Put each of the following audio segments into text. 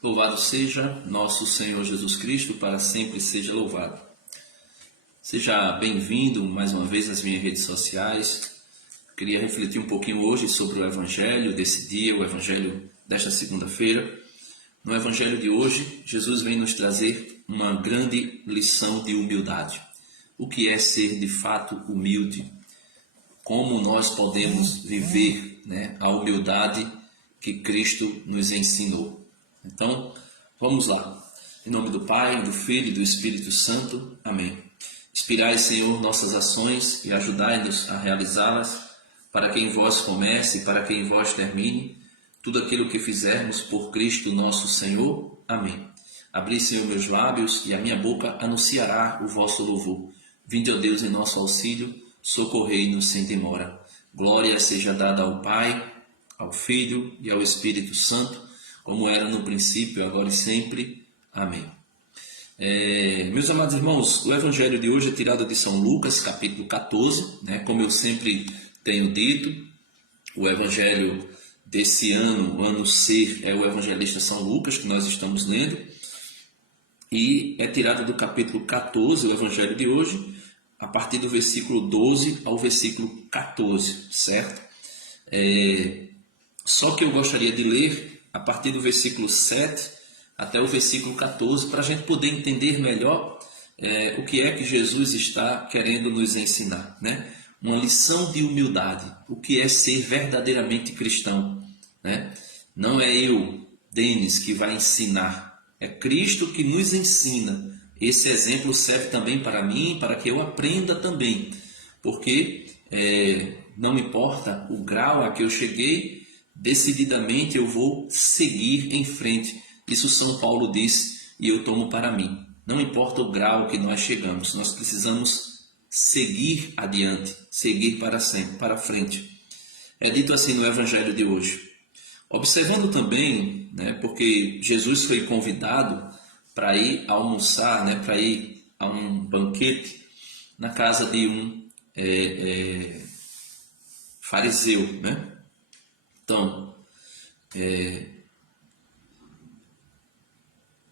Louvado seja nosso Senhor Jesus Cristo, para sempre seja louvado. Seja bem-vindo mais uma vez às minhas redes sociais. Queria refletir um pouquinho hoje sobre o Evangelho desse dia, o Evangelho desta segunda-feira. No Evangelho de hoje, Jesus vem nos trazer uma grande lição de humildade. O que é ser de fato humilde? Como nós podemos viver, a humildade que Cristo nos ensinou? Então, vamos lá. Em nome do Pai, do Filho e do Espírito Santo. Amém. Inspirai, Senhor, nossas ações e ajudai-nos a realizá-las, para que em vós comece e para que em vós termine tudo aquilo que fizermos por Cristo nosso Senhor. Amém. Abri, Senhor, meus lábios e a minha boca anunciará o vosso louvor. Vinde, ó Deus, em nosso auxílio, socorrei-nos sem demora. Glória seja dada ao Pai, ao Filho e ao Espírito Santo, como era no princípio, agora e sempre. Amém. Meus amados irmãos, o Evangelho de hoje é tirado de São Lucas, capítulo 14, como eu sempre tenho dito. O Evangelho desse ano, o ano C, é o evangelista São Lucas, que nós estamos lendo, e é tirado do capítulo 14, o Evangelho de hoje, a partir do versículo 12 ao versículo 14, certo? Só que eu gostaria de ler a partir do versículo 7 até o versículo 14, para a gente poder entender melhor o que é que Jesus está querendo nos ensinar, Uma lição de humildade, o que é ser verdadeiramente cristão, Não é eu, Denis, que vai ensinar, é Cristo que nos ensina. Esse exemplo serve também para mim, para que eu aprenda também, porque não importa o grau a que eu cheguei, decididamente eu vou seguir em frente. Isso São Paulo diz e eu tomo para mim. Não importa o grau que nós chegamos, nós precisamos seguir adiante, seguir para sempre, para frente. É dito assim no Evangelho de hoje. Observando também, porque Jesus foi convidado para ir almoçar, para ir a um banquete na casa de um fariseu, Então,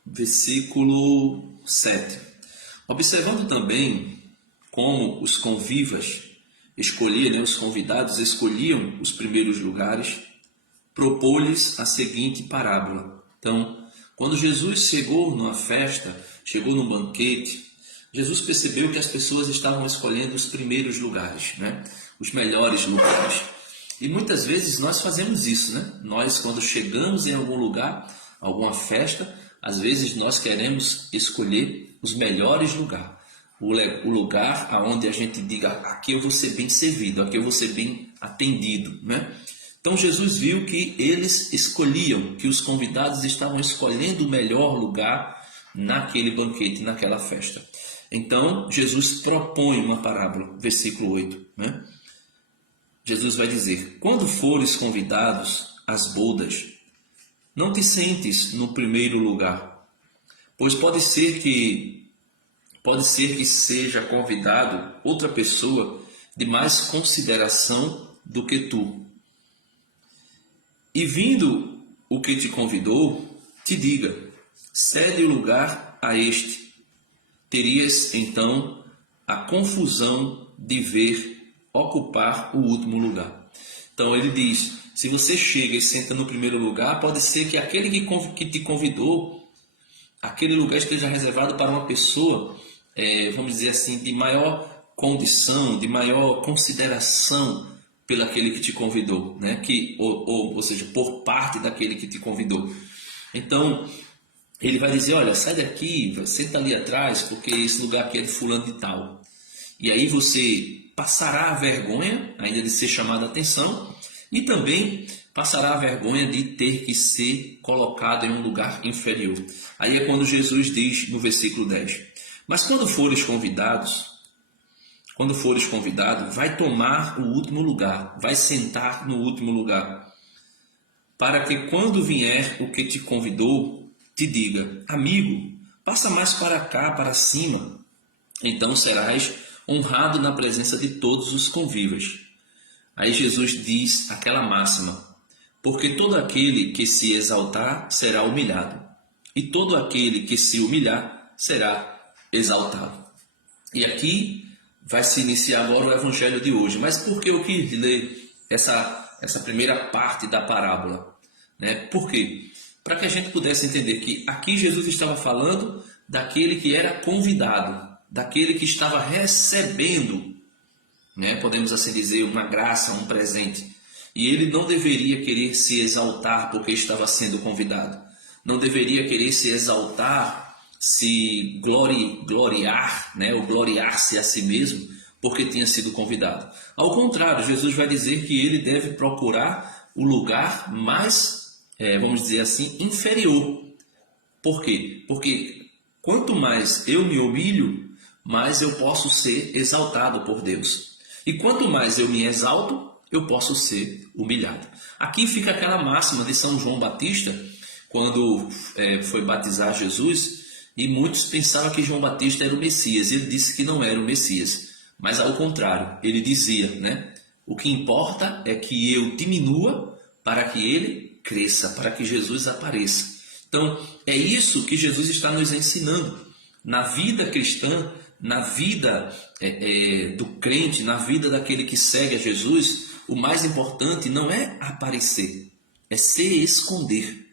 versículo 7. Observando também como os convivas escolhiam, os convidados escolhiam os primeiros lugares, propôs-lhes a seguinte parábola. Então, quando Jesus chegou numa festa, chegou num banquete, Jesus percebeu que as pessoas estavam escolhendo os primeiros lugares, os melhores lugares. E muitas vezes nós fazemos isso, Nós, quando chegamos em algum lugar, alguma festa, às vezes nós queremos escolher os melhores lugares. O lugar onde a gente diga, aqui eu vou ser bem servido, aqui eu vou ser bem atendido, Então Jesus viu que eles escolhiam, que os convidados estavam escolhendo o melhor lugar naquele banquete, naquela festa. Então Jesus propõe uma parábola, versículo 8, Jesus vai dizer: quando fores convidados às bodas, não te sentes no primeiro lugar, pois pode ser que seja convidado outra pessoa de mais consideração do que tu. E vindo o que te convidou, te diga: cede o lugar a este. Terias então a confusão de ver ocupar o último lugar. Então ele diz, se você chega e senta no primeiro lugar, pode ser que aquele que te convidou, aquele lugar esteja reservado para uma pessoa, vamos dizer assim, de maior condição, de maior consideração pelo aquele que te convidou, ou seja, por parte daquele que te convidou. Então ele vai dizer, olha, sai daqui, senta ali atrás, porque esse lugar aqui é de fulano de tal. E aí você passará a vergonha ainda de ser chamado a atenção e também passará a vergonha de ter que ser colocado em um lugar inferior. Aí é quando Jesus diz no versículo 10, mas quando fores convidado, vai tomar o último lugar, vai sentar no último lugar, para que quando vier o que te convidou, te diga, amigo, passa mais para cá, para cima, então serás honrado na presença de todos os convivas. Aí Jesus diz aquela máxima, porque todo aquele que se exaltar será humilhado, e todo aquele que se humilhar será exaltado. E aqui vai se iniciar agora o evangelho de hoje. Mas por que eu quis ler essa primeira parte da parábola? Por quê? Para que a gente pudesse entender que aqui Jesus estava falando daquele que era convidado, daquele que estava recebendo, podemos assim dizer, uma graça, um presente. E ele não deveria querer se exaltar porque estava sendo convidado. Não deveria querer se exaltar, se gloriar, ou gloriar-se a si mesmo porque tinha sido convidado. Ao contrário, Jesus vai dizer que ele deve procurar o lugar mais, vamos dizer assim, inferior. Por quê? Porque quanto mais eu me humilho, mais eu posso ser exaltado por Deus. E quanto mais eu me exalto, eu posso ser humilhado. Aqui fica aquela máxima de São João Batista, quando foi batizar Jesus, e muitos pensavam que João Batista era o Messias. Ele disse que não era o Messias, mas ao contrário, ele dizia, o que importa é que eu diminua para que ele cresça, para que Jesus apareça. Então, é isso que Jesus está nos ensinando. Na vida cristã, na vida do crente, na vida daquele que segue a Jesus, o mais importante não é aparecer, é se esconder.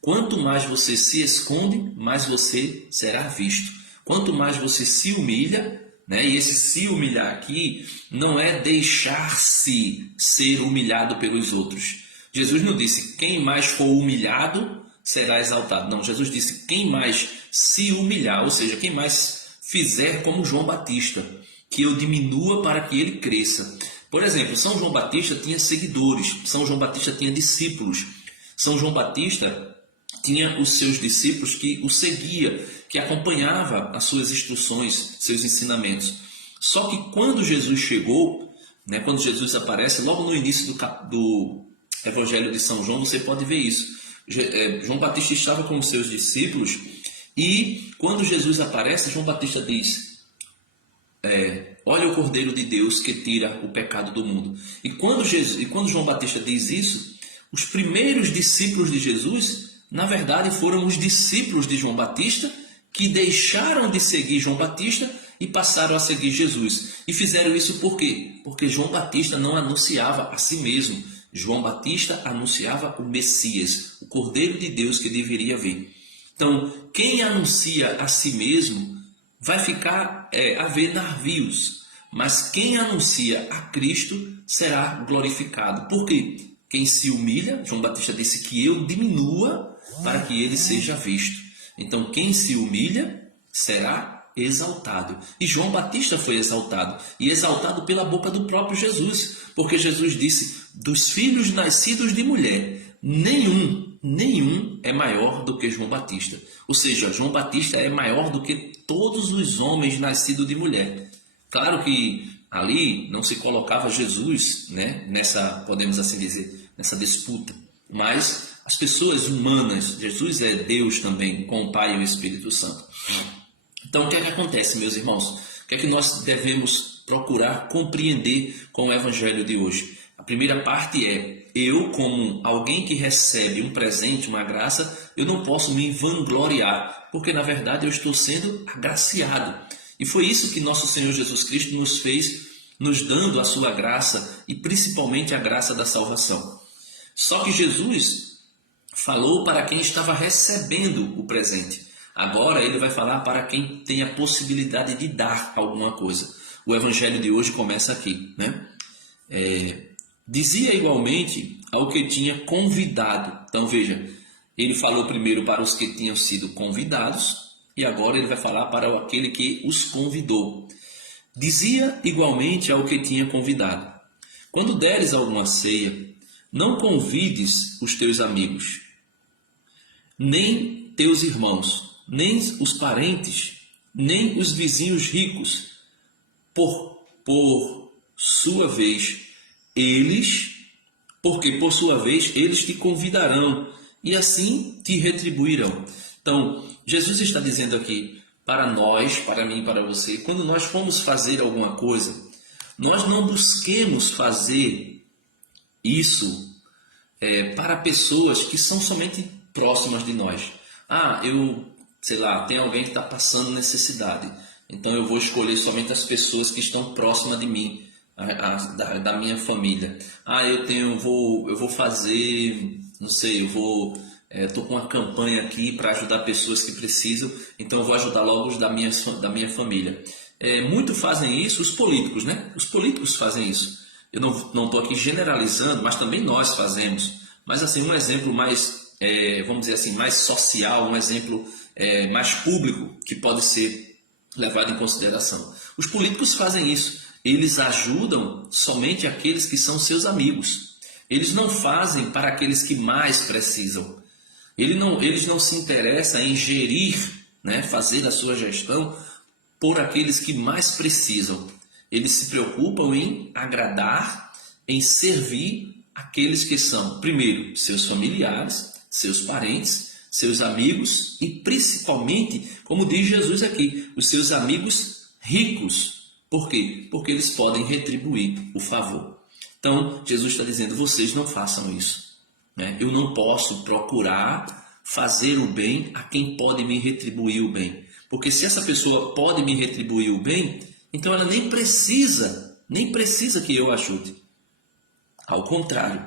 Quanto mais você se esconde, mais você será visto. Quanto mais você se humilha, e esse se humilhar aqui não é deixar-se ser humilhado pelos outros. Jesus não disse, quem mais for humilhado será exaltado. Não, Jesus disse, quem mais se humilhar, ou seja, quem mais fizer como João Batista, que eu diminua para que ele cresça. Por exemplo, São João Batista tinha seguidores, São João Batista tinha discípulos. São João Batista tinha os seus discípulos que o seguia, que acompanhava as suas instruções, seus ensinamentos. Só que quando Jesus chegou, quando Jesus aparece, logo no início do Evangelho de São João, você pode ver isso. João Batista estava com os seus discípulos e quando Jesus aparece, João Batista diz, olha o Cordeiro de Deus que tira o pecado do mundo. E quando João Batista diz isso, os primeiros discípulos de Jesus, na verdade, foram os discípulos de João Batista que deixaram de seguir João Batista e passaram a seguir Jesus. E fizeram isso por quê? Porque João Batista não anunciava a si mesmo. João Batista anunciava o Messias, o Cordeiro de Deus que deveria vir. Então, quem anuncia a si mesmo vai ficar a ver navios. Mas quem anuncia a Cristo será glorificado. Por quê? Quem se humilha, João Batista disse que eu diminua para que ele seja visto. Então, quem se humilha será exaltado. E João Batista foi exaltado. E exaltado pela boca do próprio Jesus. Porque Jesus disse, dos filhos nascidos de mulher, nenhum é maior do que João Batista. Ou seja, João Batista é maior do que todos os homens nascidos de mulher. Claro que ali não se colocava Jesus, nessa, podemos assim dizer, nessa disputa. Mas as pessoas humanas, Jesus é Deus também, com o Pai e o Espírito Santo. Então, o que é que acontece, meus irmãos? O que é que nós devemos procurar compreender com o Evangelho de hoje? A primeira parte é, eu como alguém que recebe um presente, uma graça, eu não posso me vangloriar, porque na verdade eu estou sendo agraciado. E foi isso que nosso Senhor Jesus Cristo nos fez, nos dando a sua graça e principalmente a graça da salvação. Só que Jesus falou para quem estava recebendo o presente. Agora ele vai falar para quem tem a possibilidade de dar alguma coisa. O Evangelho de hoje começa aqui, dizia igualmente ao que tinha convidado. Então veja, ele falou primeiro para os que tinham sido convidados e agora ele vai falar para aquele que os convidou. Dizia igualmente ao que tinha convidado. Quando deres alguma ceia, não convides os teus amigos, nem teus irmãos, nem os parentes, nem os vizinhos ricos, por sua vez, porque por sua vez eles te convidarão e assim te retribuirão. Então, Jesus está dizendo aqui para nós, para mim, para você, quando nós formos fazer alguma coisa, nós não busquemos fazer isso para pessoas que são somente próximas de nós. sei lá, tem alguém que está passando necessidade, então eu vou escolher somente as pessoas que estão próximas de mim, da minha família. Eu vou fazer, não sei, estou com uma campanha aqui para ajudar pessoas que precisam, então eu vou ajudar logo os da minha família. Muito fazem isso os políticos, né? Os políticos fazem isso. Eu não estou aqui generalizando, mas também nós fazemos. Mas assim, um exemplo mais, vamos dizer assim, mais social, um exemplo mais público que pode ser levado em consideração. Os políticos fazem isso. Eles ajudam somente aqueles que são seus amigos. Eles não fazem para aqueles que mais precisam. Eles não se interessam em gerir, né, fazer a sua gestão por aqueles que mais precisam. Eles se preocupam em agradar, em servir aqueles que são, primeiro, seus familiares, seus parentes, seus amigos e principalmente, como diz Jesus aqui, os seus amigos ricos. Por quê? Porque eles podem retribuir o favor. Então, Jesus está dizendo, vocês não façam isso. Eu não posso procurar fazer o bem a quem pode me retribuir o bem. Porque se essa pessoa pode me retribuir o bem, então ela nem precisa que eu ajude. Ao contrário,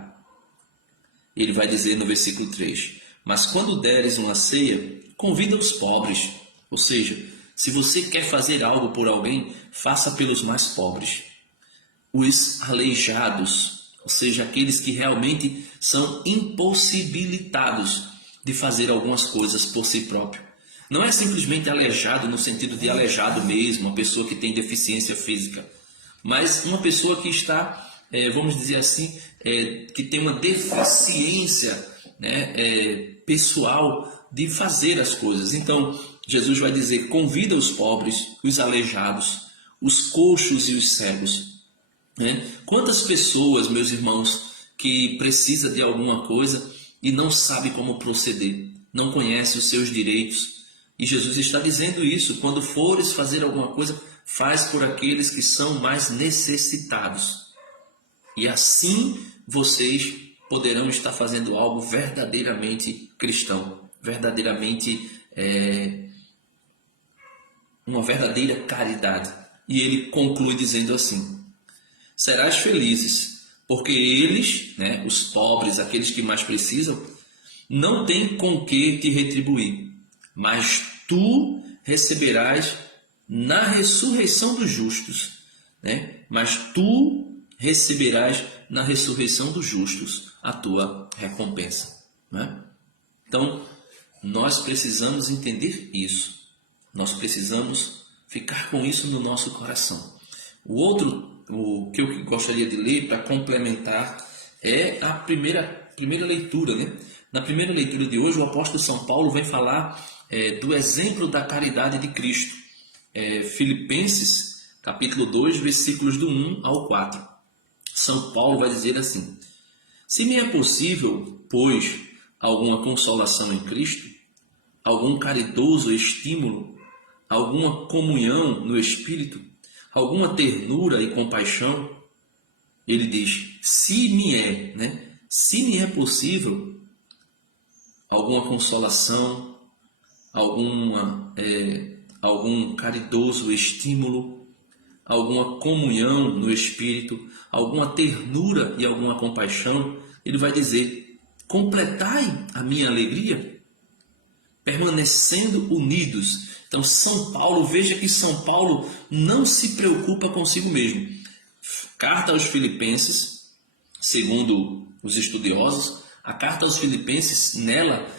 ele vai dizer no versículo 3, mas quando deres uma ceia, convida os pobres. Ou seja, se você quer fazer algo por alguém, faça pelos mais pobres. Os aleijados, ou seja, aqueles que realmente são impossibilitados de fazer algumas coisas por si próprio. Não é simplesmente aleijado no sentido de aleijado mesmo, uma pessoa que tem deficiência física, mas uma pessoa que está, vamos dizer assim, que tem uma deficiência, né, pessoal de fazer as coisas. Então, Jesus vai dizer, convida os pobres, os aleijados, os coxos e os cegos. Quantas pessoas, meus irmãos, que precisa de alguma coisa e não sabe como proceder, não conhece os seus direitos. E Jesus está dizendo isso, quando fores fazer alguma coisa, faz por aqueles que são mais necessitados. E assim vocês poderão estar fazendo algo verdadeiramente cristão, verdadeiramente uma verdadeira caridade. E ele conclui dizendo assim, serás felizes, porque eles, né, os pobres, aqueles que mais precisam, não têm com que te retribuir, mas tu receberás na ressurreição dos justos, né? Mas tu receberás na ressurreição dos justos a tua recompensa, né? Então, nós precisamos entender isso. Nós precisamos ficar com isso no nosso coração. O que eu gostaria de ler para complementar é a primeira leitura, né? Na primeira leitura de hoje, o apóstolo São Paulo vem falar do exemplo da caridade de Cristo. Filipenses, capítulo 2, versículos do 1 ao 4. São Paulo vai dizer assim, se me é possível, pois, alguma consolação em Cristo, algum caridoso estímulo, alguma comunhão no Espírito, alguma ternura e compaixão, ele diz, se me é possível, alguma consolação, algum caridoso estímulo, alguma comunhão no Espírito, alguma ternura e alguma compaixão, ele vai dizer, completai a minha alegria, permanecendo unidos. Então São Paulo, veja que São Paulo não se preocupa consigo mesmo. Carta aos Filipenses, segundo os estudiosos, a carta aos Filipenses, nela,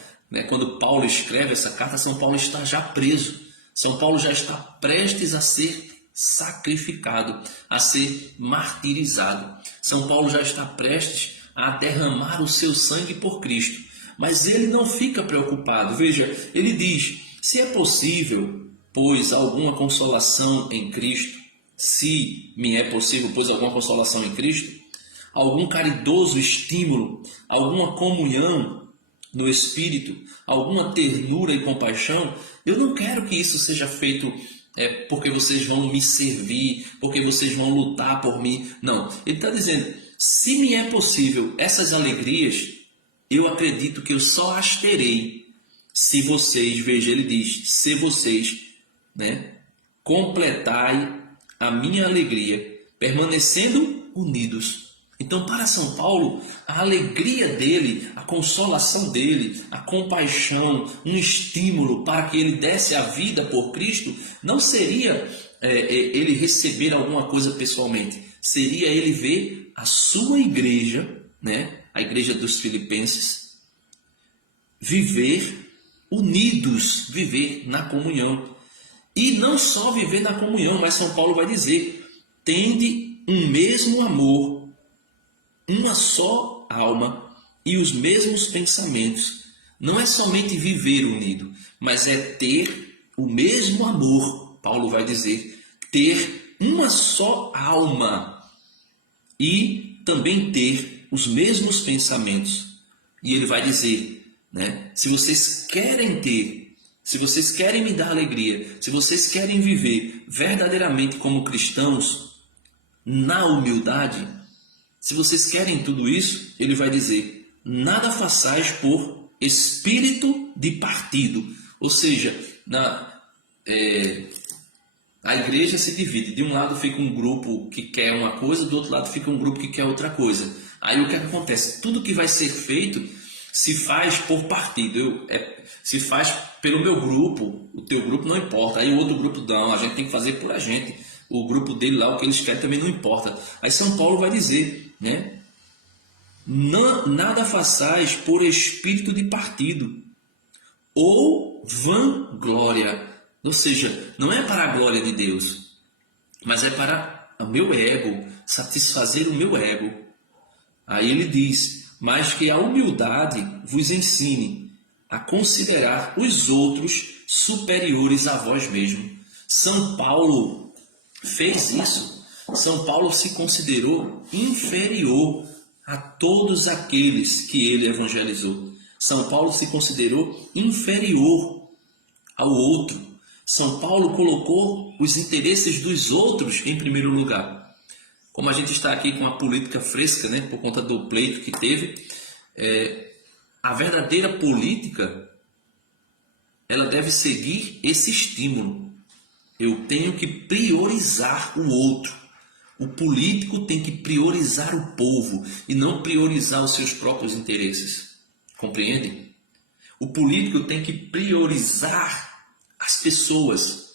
quando Paulo escreve essa carta, São Paulo está já preso. São Paulo já está prestes a ser sacrificado, a ser martirizado. São Paulo já está prestes a derramar o seu sangue por Cristo. Mas ele não fica preocupado. Veja, ele diz, se é possível, pois, alguma consolação em Cristo, se me é possível, pois, alguma consolação em Cristo, algum caridoso estímulo, alguma comunhão no Espírito, alguma ternura e compaixão, eu não quero que isso seja feito porque vocês vão me servir, porque vocês vão lutar por mim. Não, ele está dizendo, se me é possível essas alegrias, eu acredito que eu só as terei se vocês, veja, ele diz, se vocês, né, completai a minha alegria, permanecendo unidos. Então, para São Paulo, a alegria dele, a consolação dele, a compaixão, um estímulo para que ele desse a vida por Cristo, não seria ele receber alguma coisa pessoalmente, seria ele ver a sua igreja, né, a igreja dos Filipenses, viver unidos, viver na comunhão. E não só viver na comunhão, mas São Paulo vai dizer, tende um mesmo amor, uma só alma e os mesmos pensamentos. Não é somente viver unido, mas é ter o mesmo amor, Paulo vai dizer, ter uma só alma e também ter os mesmos pensamentos. E ele vai dizer, né, se vocês querem ter, se vocês querem me dar alegria, se vocês querem viver verdadeiramente como cristãos, na humildade, se vocês querem tudo isso, ele vai dizer, nada façais por espírito de partido. Ou seja, a igreja se divide. De um lado fica um grupo que quer uma coisa, do outro lado fica um grupo que quer outra coisa. Aí o que acontece? Tudo que vai ser feito se faz por partido. Se faz pelo meu grupo, o teu grupo não importa. Aí o outro grupo não, a gente tem que fazer por a gente. O grupo dele lá, o que eles querem também não importa. Aí São Paulo vai dizer, né? Nada façais por espírito de partido ou vanglória. Ou seja, não é para a glória de Deus, mas é para o meu ego, satisfazer o meu ego. Aí ele diz, mas que a humildade vos ensine a considerar os outros superiores a vós mesmos. São Paulo fez isso. São Paulo se considerou inferior a todos aqueles que ele evangelizou. São Paulo se considerou inferior ao outro. São Paulo colocou os interesses dos outros em primeiro lugar. Como a gente está aqui com a política fresca, né, por conta do pleito que teve, a verdadeira política, ela deve seguir esse estímulo. Eu tenho que priorizar o outro. O político tem que priorizar o povo e não priorizar os seus próprios interesses. Compreendem? O político tem que priorizar as pessoas,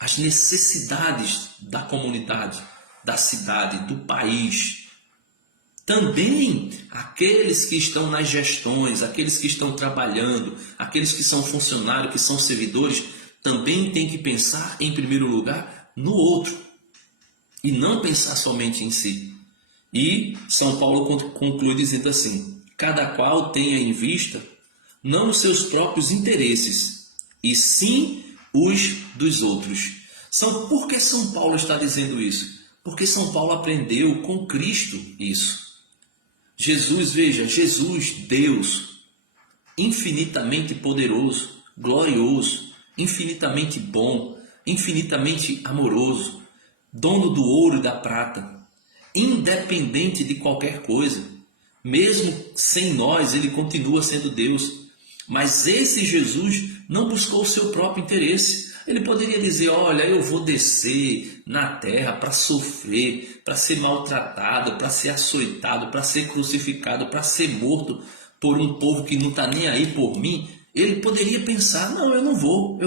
as necessidades da comunidade, da cidade, do país. Também aqueles que estão nas gestões, aqueles que estão trabalhando, aqueles que são funcionários, que são servidores, também tem que pensar em primeiro lugar no outro e não pensar somente em si. E São Paulo conclui dizendo assim, cada qual tenha em vista não os seus próprios interesses, e sim os dos outros. Por que São Paulo está dizendo isso? Porque São Paulo aprendeu com Cristo isso. Jesus, veja, Jesus, Deus, infinitamente poderoso, glorioso, infinitamente bom, infinitamente amoroso, dono do ouro e da prata, independente de qualquer coisa. Mesmo sem nós, ele continua sendo Deus. Mas esse Jesus não buscou o seu próprio interesse. Ele poderia dizer, olha, eu vou descer na terra para sofrer, para ser maltratado, para ser açoitado, para ser crucificado, para ser morto por um povo que não está nem aí por mim. Ele poderia pensar, não, eu não vou.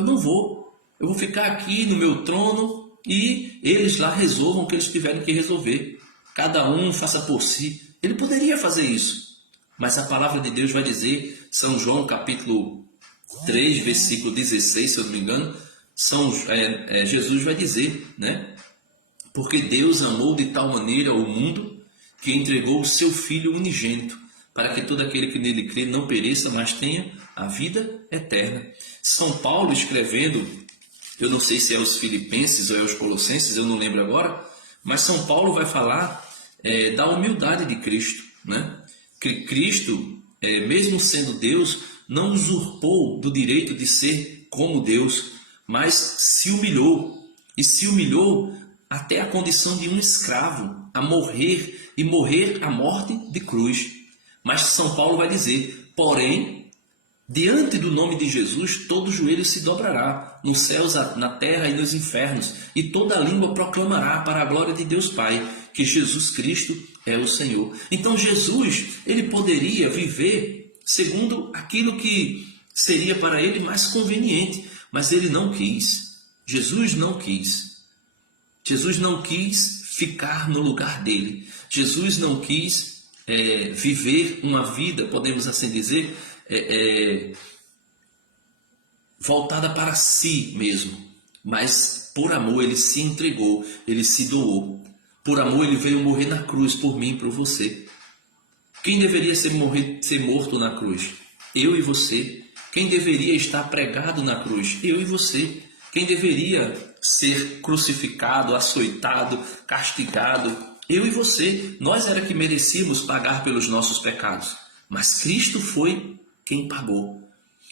Eu vou ficar aqui no meu trono e eles lá resolvam o que eles tiverem que resolver. Cada um faça por si. Ele poderia fazer isso. Mas a palavra de Deus vai dizer, São João capítulo 3, versículo 16, se eu não me engano, Jesus vai dizer, né? Porque Deus amou de tal maneira o mundo que entregou o seu Filho unigênito, para que todo aquele que nele crê não pereça, mas tenha a vida eterna. São Paulo escrevendo, eu não sei se é aos Filipenses ou é aos Colossenses, eu não lembro agora, mas São Paulo vai falar da humildade de Cristo, né? Que Cristo, mesmo sendo Deus, não usurpou do direito de ser como Deus, mas se humilhou, e se humilhou até a condição de um escravo, a morrer, e morrer a morte de cruz. Mas São Paulo vai dizer, porém, Diante do nome de Jesus, todo joelho se dobrará, nos céus, na terra e nos infernos, e toda língua proclamará para a glória de Deus Pai, que Jesus Cristo é o Senhor. Então Jesus, ele poderia viver segundo aquilo que seria para ele mais conveniente, mas ele não quis. Jesus não quis. Jesus não quis ficar no lugar dele. Jesus não quis viver uma vida, podemos assim dizer, voltada para si mesmo, mas por amor ele se entregou, ele se doou. Por amor ele veio morrer na cruz por mim e por você. Quem deveria ser morto na cruz? Eu e você. Quem deveria estar pregado na cruz? Eu e você. Quem deveria ser crucificado, açoitado, castigado? Eu e você. Nós era que merecíamos pagar pelos nossos pecados, mas Cristo foi quem pagou.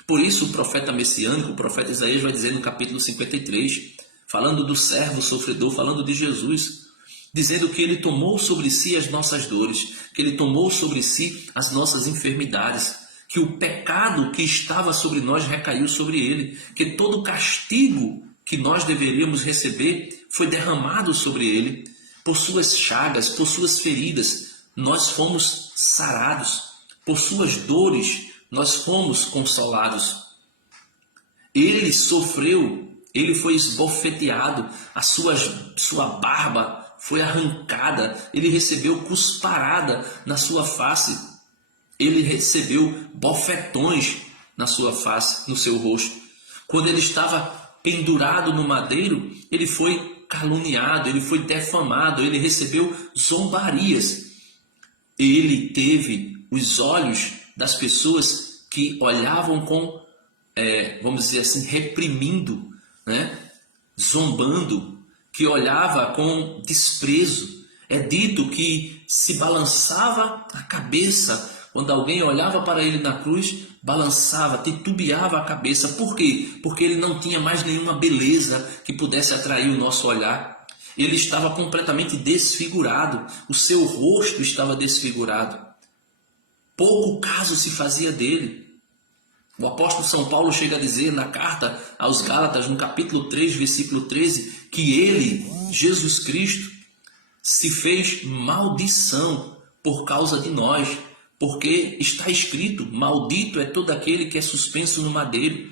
Por isso o profeta messiânico, o profeta Isaías vai dizer no capítulo 53, falando do servo sofredor, falando de Jesus, dizendo que ele tomou sobre si as nossas dores, que ele tomou sobre si as nossas enfermidades, que o pecado que estava sobre nós recaiu sobre ele, que todo o castigo que nós deveríamos receber foi derramado sobre ele. Por suas chagas, por suas feridas, nós fomos sarados. Por suas dores, nós fomos consolados. Ele sofreu, ele foi esbofeteado, a sua barba foi arrancada, ele recebeu cusparada na sua face, ele recebeu bofetões na sua face, no seu rosto. Quando ele estava pendurado no madeiro, ele foi caluniado, ele foi defamado, ele recebeu zombarias. Ele teve os olhos das pessoas que olhavam com, vamos dizer assim, reprimindo, né? Zombando, que olhava com desprezo. É dito que se balançava a cabeça quando alguém olhava para ele na cruz, balançava, titubeava a cabeça. Por quê? Porque ele não tinha mais nenhuma beleza que pudesse atrair o nosso olhar. Ele estava completamente desfigurado, o seu rosto estava desfigurado. Pouco caso se fazia dele. O apóstolo São Paulo chega a dizer na carta aos Gálatas, no capítulo 3, versículo 13, que ele, Jesus Cristo, se fez maldição por causa de nós, porque está escrito, maldito é todo aquele que é suspenso no madeiro.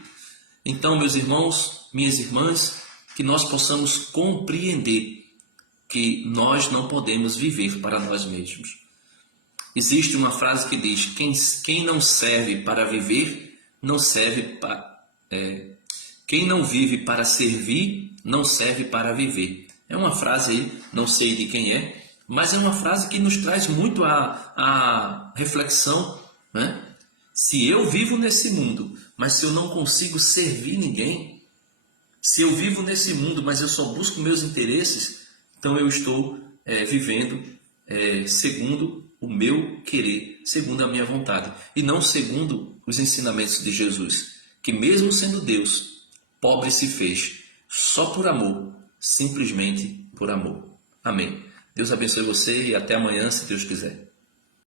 Então, meus irmãos, minhas irmãs, que nós possamos compreender que nós não podemos viver para nós mesmos. Existe uma frase que diz, quem não serve para viver, não serve para... quem não vive para servir, não serve para viver. É uma frase aí, não sei de quem é, mas é uma frase que nos traz muito a reflexão, né? Se eu vivo nesse mundo, mas se eu não consigo servir ninguém, se eu vivo nesse mundo, mas eu só busco meus interesses, então eu estou vivendo segundo o meu querer, segundo a minha vontade, e não segundo os ensinamentos de Jesus, que mesmo sendo Deus, pobre se fez, só por amor, simplesmente por amor. Amém. Deus abençoe você e até amanhã, se Deus quiser.